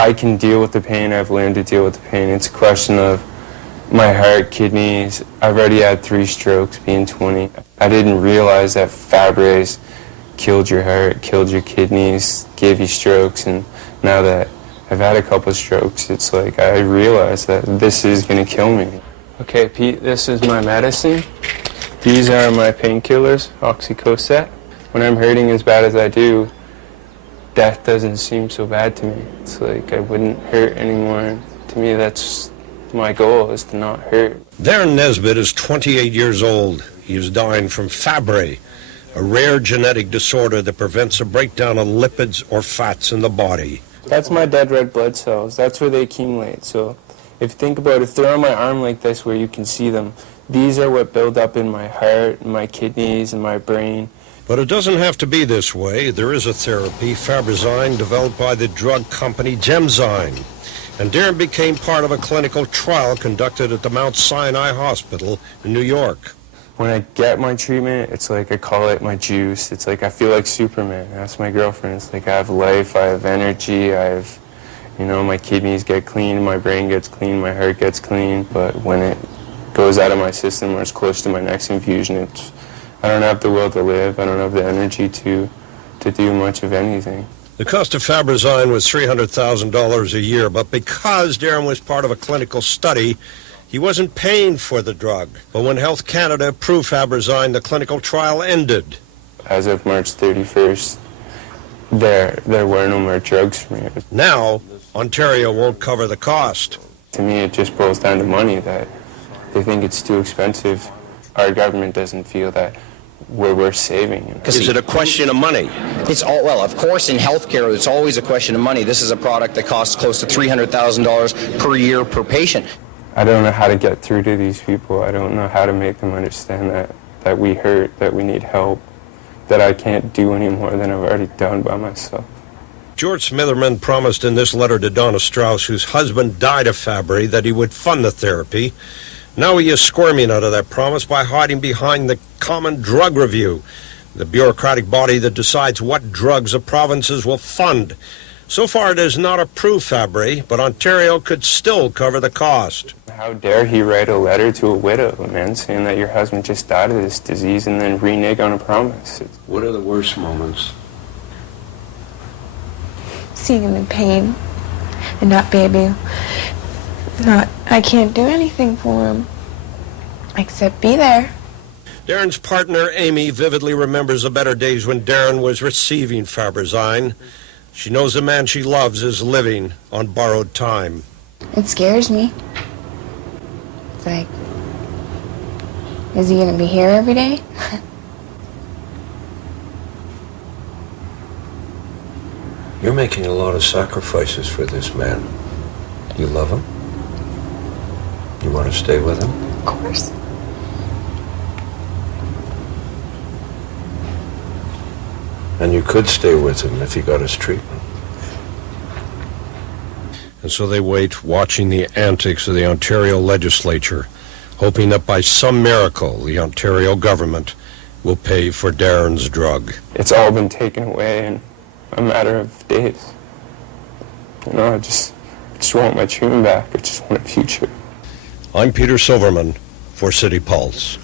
I can deal with the pain. I've learned to deal with the pain. It's a question of my heart, kidneys. I've already had 3 strokes being 20. I didn't realize that Fabry's killed your heart, killed your kidneys, gave you strokes, and now that I've had a couple of strokes, it's like I realize that this is going to kill me. Okay, Pete, this is my medicine. These are my painkillers, Oxycodone. When I'm hurting as bad as I do, death doesn't seem so bad to me. It's like I wouldn't hurt anymore. To me, that's my goal, is to not hurt. Darren Nesbitt is 28 years old. He is dying from Fabry, a rare genetic disorder that prevents a breakdown of lipids or fats in the body. That's my dead red blood cells. That's where they accumulate. So if you think about it, if they're on my arm like this where you can see them, these are what build up in my heart, my kidneys, and my brain. But it doesn't have to be this way. There is a therapy, Fabrazyme, developed by the drug company Gemzyme. And Darren became part of a clinical trial conducted at the Mount Sinai Hospital in New York. When I get my treatment, it's like I call it my juice. It's like I feel like Superman. That's my girlfriend. It's like I have life, I have energy, I have, my kidneys get clean, my brain gets clean, my heart gets clean. But when it goes out of my system or it's close to my next infusion, I don't have the will to live. I don't have the energy to do much of anything. The cost of Fabrazyme was $300,000 a year, but because Darren was part of a clinical study, he wasn't paying for the drug. But when Health Canada approved Fabrazyme, the clinical trial ended. As of March 31st, there were no more drugs for me. Now, Ontario won't cover the cost. To me, it just boils down to money, that they think it's too expensive. Our government doesn't feel that we're worth saving. Is it a question of money? It's all, well, of course, in healthcare, it's always a question of money. This is a product that costs close to $300,000 per year per patient. I don't know how to get through to these people. I don't know how to make them understand that we hurt, that we need help, that I can't do any more than I've already done by myself. George Smitherman promised in this letter to Donna Strauss, whose husband died of Fabry, that he would fund the therapy. Now he is squirming out of that promise by hiding behind the Common Drug Review, the bureaucratic body that decides what drugs the provinces will fund. So far it has not approved Fabry, but Ontario could still cover the cost. How dare he write a letter to a widow, man, saying that your husband just died of this disease and then renege on a promise? What are the worst moments? Seeing him in pain and not be able, I can't do anything for him except be there. Darren's partner, Amy, vividly remembers the better days when Darren was receiving Fabrazyme. She knows the man she loves is living on borrowed time. It scares me. It's like, is he going to be here every day? You're making a lot of sacrifices for this man. You love him? You want to stay with him? Of course. And you could stay with him if he got his treatment. And so they wait, watching the antics of the Ontario legislature, hoping that by some miracle the Ontario government will pay for Darren's drug. It's all been taken away in a matter of days. I just want my treatment back. I just want a future. I'm Peter Silverman for City Pulse.